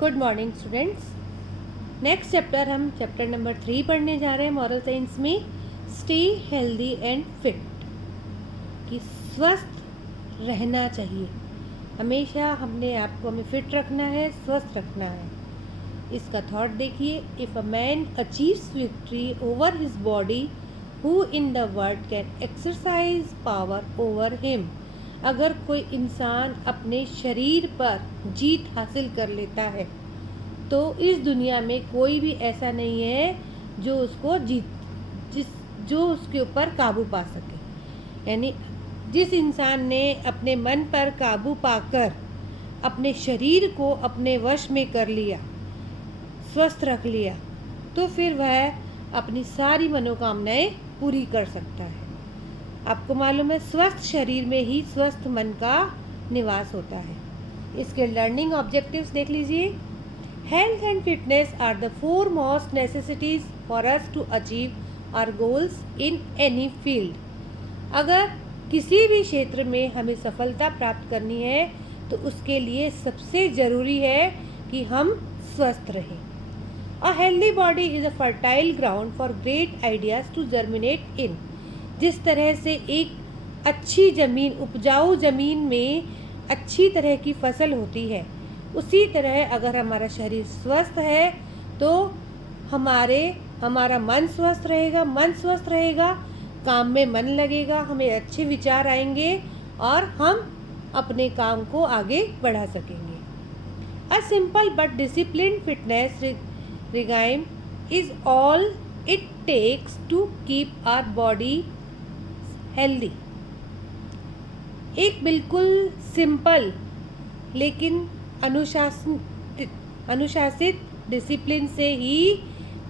Good morning students. Next chapter हम chapter number 3 पढ़ने जा रहे हैं मॉरल साइंस में। स्टे हेल्दी एंड फिट, कि स्वस्थ रहना चाहिए। हमेशा हमने आपको हमें फिट रखना है, स्वस्थ रखना है। इसका थॉट देखिए, if a man achieves victory over his body, who in the world can exercise power over him. अगर कोई इंसान अपने शरीर पर जीत हासिल कर लेता है तो इस दुनिया में कोई भी ऐसा नहीं है जो उसको जो उसके ऊपर काबू पा सके। यानी जिस इंसान ने अपने मन पर काबू पाकर अपने शरीर को अपने वश में कर लिया, स्वस्थ रख लिया, तो फिर वह अपनी सारी मनोकामनाएं पूरी कर सकता है। आपको मालूम है, स्वस्थ शरीर में ही स्वस्थ मन का निवास होता है। इसके लर्निंग ऑब्जेक्टिव्स देख लीजिए। Health and fitness are the four most necessities for us to achieve our goals in any field. अगर किसी भी क्षेत्र में हमें सफलता प्राप्त करनी है तो उसके लिए सबसे ज़रूरी है कि हम स्वस्थ रहें। A healthy body is a fertile ground for great ideas to germinate in. जिस तरह से एक अच्छी ज़मीन, उपजाऊ ज़मीन में अच्छी तरह की फसल होती है, उसी तरह अगर हमारा शरीर स्वस्थ है तो हमारा मन स्वस्थ रहेगा। मन स्वस्थ रहेगा, काम में मन लगेगा, हमें अच्छे विचार आएंगे और हम अपने काम को आगे बढ़ा सकेंगे। A simple but disciplined fitness regime is all it takes to keep our body healthy. एक बिल्कुल सिंपल लेकिन अनुशासित डिसिप्लिन से ही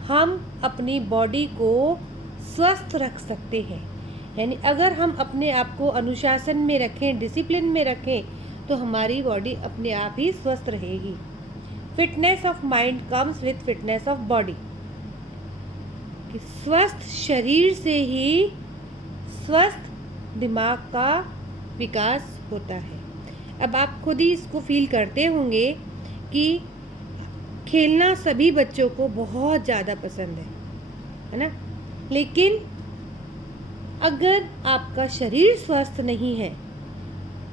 हम अपनी बॉडी को स्वस्थ रख सकते हैं। यानी अगर हम अपने आप को अनुशासन में रखें, डिसिप्लिन में रखें, तो हमारी बॉडी अपने आप ही स्वस्थ रहेगी। Fitness of mind comes with fitness of body. कि स्वस्थ शरीर से ही स्वस्थ दिमाग का विकास होता है। अब आप खुद ही इसको फील करते होंगे कि खेलना सभी बच्चों को बहुत ज़्यादा पसंद है ना? लेकिन अगर आपका शरीर स्वस्थ नहीं है,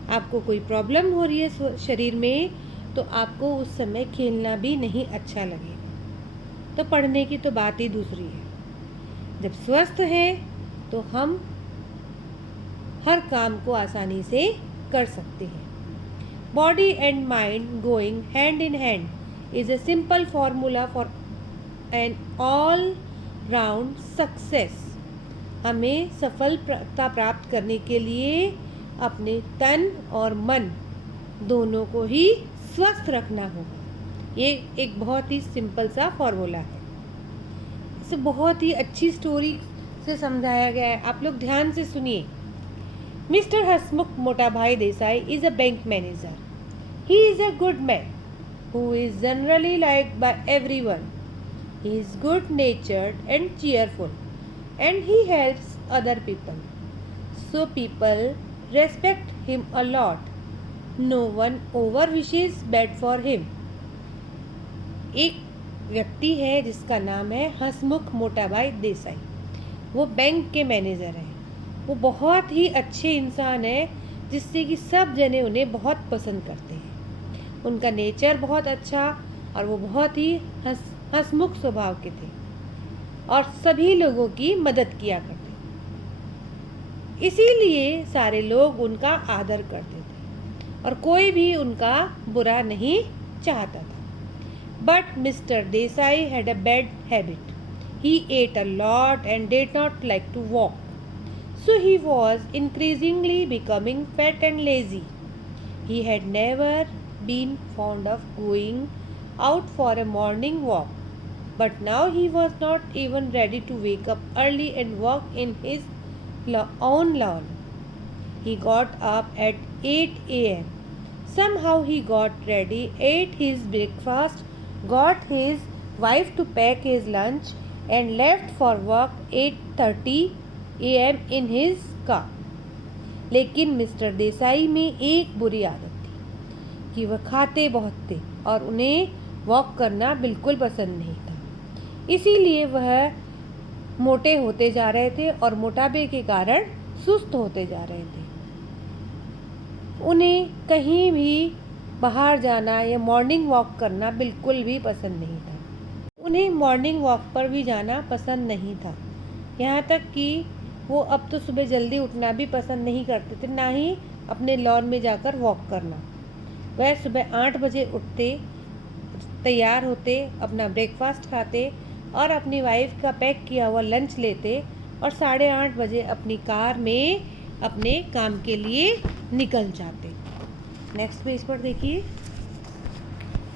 आपको कोई प्रॉब्लम हो रही है शरीर में, तो आपको उस समय खेलना भी नहीं अच्छा लगेगा। तो पढ़ने की तो बात ही दूसरी है। जब स्वस्थ है तो हम हर काम को आसानी से कर सकते हैं। Body and mind going hand in hand is a simple formula for an all round success. हमें सफलता प्राप्त करने के लिए अपने तन और मन दोनों को ही स्वस्थ रखना होगा। ये एक बहुत ही सिंपल सा फार्मूला है। इसे बहुत ही अच्छी स्टोरी से समझाया गया है, आप लोग ध्यान से सुनिए। Mr. Hasmukh Motabhai Desai is a bank manager. He is a good man who is generally liked by everyone. He is good-natured and cheerful, and he helps other people. So people respect him a lot. No one overwishes bad for him. एक व्यक्ति है जिसका नाम है हसमुख मोटाभाई देसाई। वो bank के manager हैं। वो बहुत ही अच्छे इंसान है, जिससे कि सब जने उन्हें बहुत पसंद करते हैं। उनका नेचर बहुत अच्छा और वो बहुत ही हंसमुख स्वभाव के थे और सभी लोगों की मदद किया करते। इसीलिए सारे लोग उनका आदर करते थे और कोई भी उनका बुरा नहीं चाहता था। But mister Desai had a bad habit. He ate a lot and did not like to walk. So he was increasingly becoming fat and lazy. He had never been fond of going out for a morning walk, but now he was not even ready to wake up early and walk in his own lawn. He got up at 8 a.m. Somehow he got ready, ate his breakfast, got his wife to pack his lunch, and left for work 8:30 a.m. in his car. लेकिन mister Desai में एक बुरी आदत थी कि वह खाते बहुत थे और उन्हें वॉक करना बिल्कुल पसंद नहीं था। इसीलिए वह मोटे होते जा रहे थे और मोटापे के कारण सुस्त होते जा रहे थे। उन्हें कहीं भी बाहर जाना या मॉर्निंग वॉक करना बिल्कुल भी पसंद नहीं था। उन्हें मॉर्निंग वॉक पर भी जाना पसंद नहीं था। यहाँ तक कि वो अब तो सुबह जल्दी उठना भी पसंद नहीं करते थे, ना ही अपने लॉन में जाकर वॉक करना। वह सुबह 8 बजे उठते, तैयार होते, अपना ब्रेकफास्ट खाते और अपनी वाइफ का पैक किया हुआ लंच लेते और 8:30 बजे अपनी कार में अपने काम के लिए निकल जाते। नेक्स्ट पेज पर देखिए।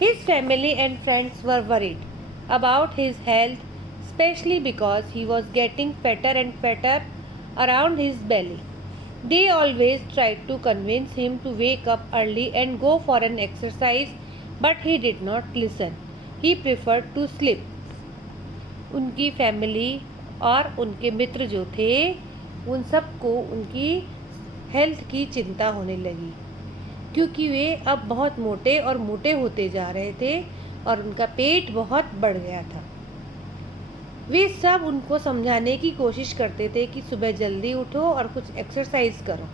His family and friends were worried about his health, especially because he was getting fatter and fatter around his belly. They always tried to convince him to wake up early and go for an exercise, but he did not listen. He preferred to sleep. उनकी family और उनके मित्र जो थे, उन सबको उनकी health की चिंता होने लगी, क्योंकि वे अब बहुत मोटे और मोटे होते जा रहे थे और उनका पेट बहुत बढ़ गया था। वे सब उनको समझाने की कोशिश करते थे कि सुबह जल्दी उठो और कुछ एक्सरसाइज करो,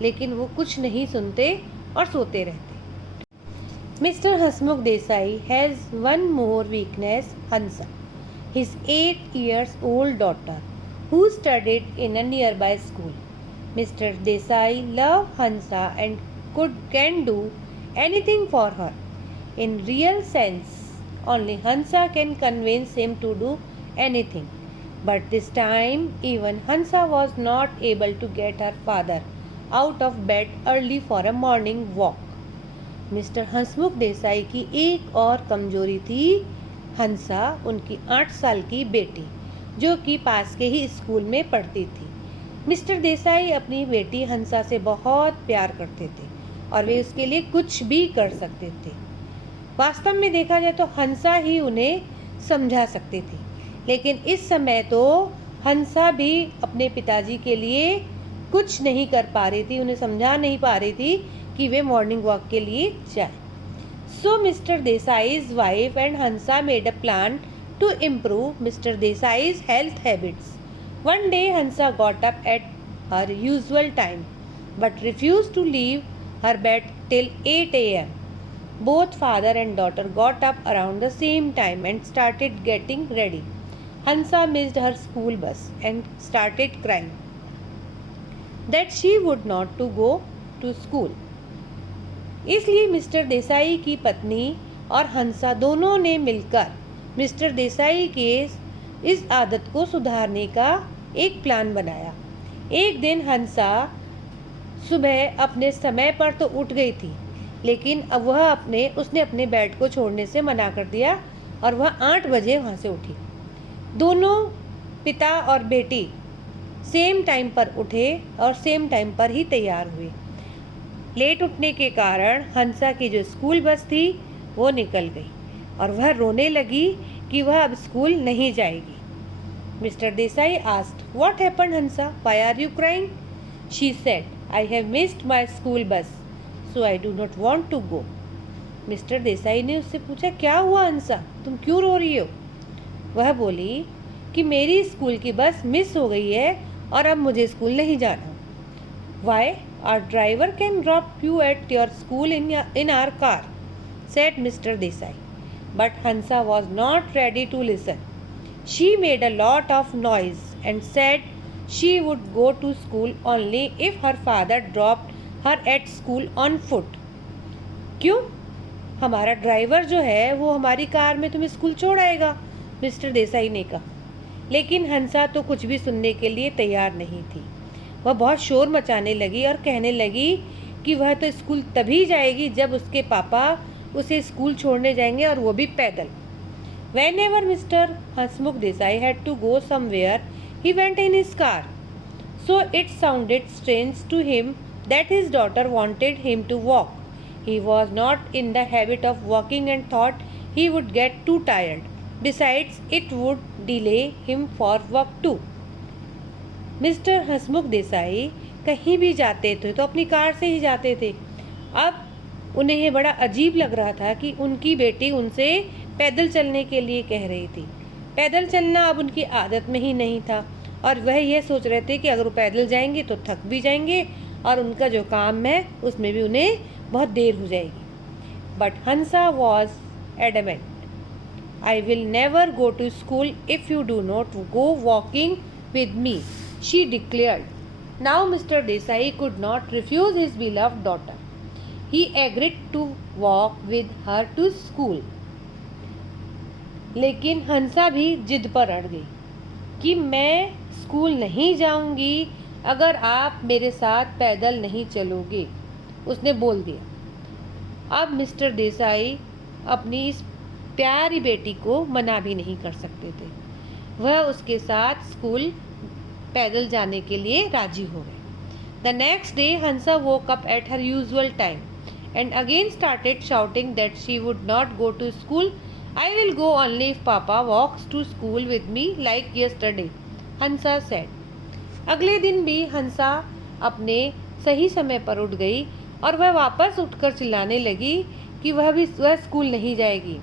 लेकिन वो कुछ नहीं सुनते और सोते रहते। Mister Hasmukh Desai has one more weakness, Hansa, his 8 years old daughter, who studied in a nearby school. Mr. Desai loved Hansa and can do anything for her. In real sense, only Hansa can convince him to do anything. But this time, even Hansa was not able to get her father out of bed early for a morning walk. Mister Hasmukh Desai की एक और कमजोरी थी, हंसा, उनकी 8 साल की बेटी, जो कि पास के ही स्कूल में पढ़ती थी। मिस्टर देसाई अपनी बेटी हंसा से बहुत प्यार करते थे और वे उसके लिए कुछ भी कर सकते थे। वास्तव में देखा जाए तो हंसा ही उन्हें समझा सकती थी, लेकिन इस समय तो हंसा भी अपने पिताजी के लिए कुछ नहीं कर पा रही थी, उन्हें समझा नहीं पा रही थी कि वे मॉर्निंग वॉक के लिए जाएं। So Mr. Desai's wife and Hansa made a plan to improve Mr. Desai's health habits. One day Hansa got up at her usual time but refused to leave her bed till 8 a.m. Both father and daughter got up around the same time and started getting ready. Hansa missed her school bus and started crying that she would not to go to school. इसलिए mister Desai की पत्नी और हंसा दोनों ने मिलकर mister Desai के इस आदत को सुधारने का एक प्लान बनाया। एक दिन हंसा सुबह अपने समय पर तो उठ गई थी, लेकिन अब उसने अपने बेड को छोड़ने से मना कर दिया और वह 8 बजे वहाँ से उठी। दोनों पिता और बेटी सेम टाइम पर उठे और सेम टाइम पर ही तैयार हुए। लेट उठने के कारण हंसा की जो स्कूल बस थी वो निकल गई और वह रोने लगी कि वह अब स्कूल नहीं जाएगी। Mister Desai asked, "What happened, Hansa? Why are you crying?" She said, "I have missed my school bus, so I do not want to go." Mister Desai ने उससे पूछा, क्या हुआ हंसा, तुम क्यों रो रही हो? वह बोली कि मेरी स्कूल की बस मिस हो गई है और अब मुझे स्कूल नहीं जाना। Why? Our driver can drop you at your school in our car, said Mr. Desai. But Hansa was not ready to listen. She made a lot of noise and said she would go to school only if her father dropped her at school on foot. क्यों? हमारा driver जो है वो हमारी car में तुम्हें school छोड़ आएगा, मिस्टर देसाई ने कहा। लेकिन हंसा तो कुछ भी सुनने के लिए तैयार नहीं थी। वह बहुत शोर मचाने लगी और कहने लगी कि वह तो स्कूल तभी जाएगी जब उसके पापा उसे स्कूल छोड़ने जाएंगे, और वो भी पैदल। Whenever Mr. Hasmukh Desai had to go somewhere, he went in his car. So it sounded strange to him that his daughter wanted him to walk. He was not in the habit of walking and thought he would get too tired. Besides, it would delay him for work too. Mister Hasmukh Desai कहीं भी जाते थे तो अपनी car से ही जाते थे। अब उन्हें बड़ा अजीब लग रहा था कि उनकी बेटी उनसे पैदल चलने के लिए कह रही थी। पैदल चलना अब उनकी आदत में ही नहीं था और वह यह सोच रहे थे कि अगर वो पैदल जाएंगे तो थक भी जाएंगे और उनका जो काम है उसमें भी उन्हें बहुत देर हो जाएगी। But Hansa was adamant, I will never go to school if you do not go walking with me, she declared. Now Mr. Desai could not refuse his beloved daughter. He agreed to walk with her to school. लेकिन हंसा भी जिद पर अड़ गई कि मैं school नहीं जाऊंगी अगर आप मेरे साथ पैदल नहीं चलोगे, उसने बोल दिया। अब मिस्टर देसाई अपनी इस प्यारी बेटी को मना भी नहीं कर सकते थे। वह उसके साथ स्कूल पैदल जाने के लिए राजी हो गए। The next day Hansa woke up at her usual time and again started shouting that she would not go to school. I will go only if papa walks to school with me like yesterday, Hansa said. अगले दिन भी हंसा अपने सही समय पर उठ गई और वह वापस उठकर चिल्लाने लगी कि वह स्कूल नहीं जाएगी।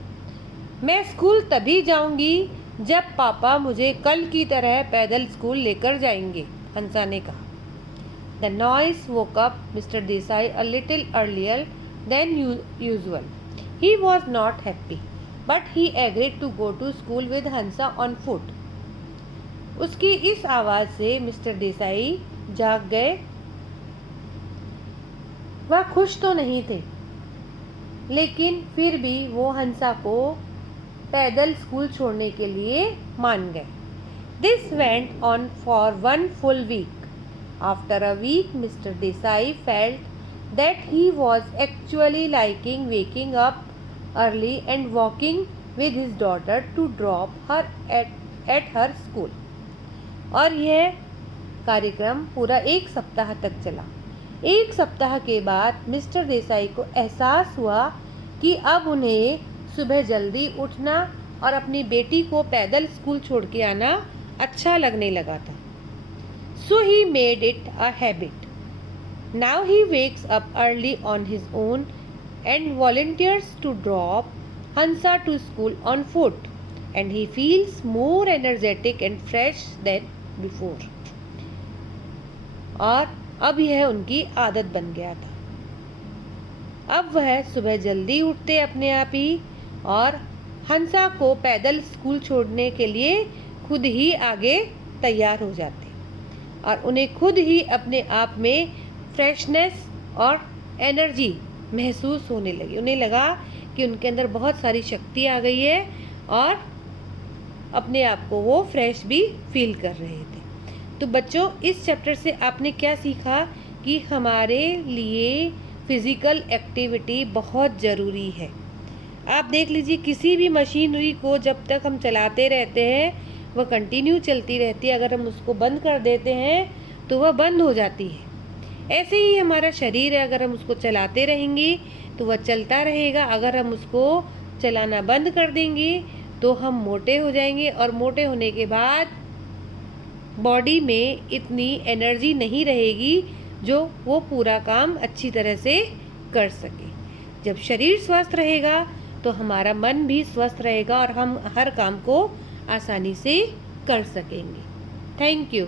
मैं स्कूल तभी जाऊंगी जब पापा मुझे कल की तरह पैदल स्कूल लेकर जाएंगे, हंसा ने कहा। The noise woke up mister Desai a little earlier than usual. He was not happy but he agreed to go to school with Hansa on foot. उसकी इस आवाज़ से मिस्टर देसाई जाग गए। वह खुश तो नहीं थे लेकिन फिर भी वो हंसा को पैदल स्कूल छोड़ने के लिए मान गए। This went on for 1 full week. After a week, Mr. Desai felt that he was actually liking waking up early and walking with his daughter to drop her at her school. और यह कार्यक्रम पूरा 1 सप्ताह तक चला। 1 सप्ताह के बाद मिस्टर देसाई को एहसास हुआ कि अब उन्हें सुबह जल्दी उठना और अपनी बेटी को पैदल स्कूल छोड़ के आना अच्छा लगने लगा था। So he made it a habit. Now he wakes up early on his own and volunteers to drop Hansa to school on foot and he feels more energetic and fresh than before. और अब यह उनकी आदत बन गया था। अब वह सुबह जल्दी उठते अपने आप ही और हंसा को पैदल स्कूल छोड़ने के लिए खुद ही आगे तैयार हो जाते और उन्हें खुद ही अपने आप में फ्रेशनेस और एनर्जी महसूस होने लगी। उन्हें लगा कि उनके अंदर बहुत सारी शक्ति आ गई है और अपने आप को वो फ्रेश भी फील कर रहे थे। तो बच्चों, इस चैप्टर से आपने क्या सीखा कि हमारे लिए फिज़िकल एक्टिविटी बहुत ज़रूरी है। आप देख लीजिए, किसी भी मशीनरी को जब तक हम चलाते रहते हैं वह कंटिन्यू चलती रहती है। अगर हम उसको बंद कर देते हैं तो वह बंद हो जाती है। ऐसे ही हमारा शरीर है, अगर हम उसको चलाते रहेंगे तो वह चलता रहेगा। अगर हम उसको चलाना बंद कर देंगे तो हम मोटे हो जाएंगे और मोटे होने के बाद बॉडी में इतनी एनर्जी नहीं रहेगी जो वो पूरा काम अच्छी तरह से कर सके। जब शरीर स्वस्थ रहेगा तो हमारा मन भी स्वस्थ रहेगा और हम हर काम को आसानी से कर सकेंगे। Thank you.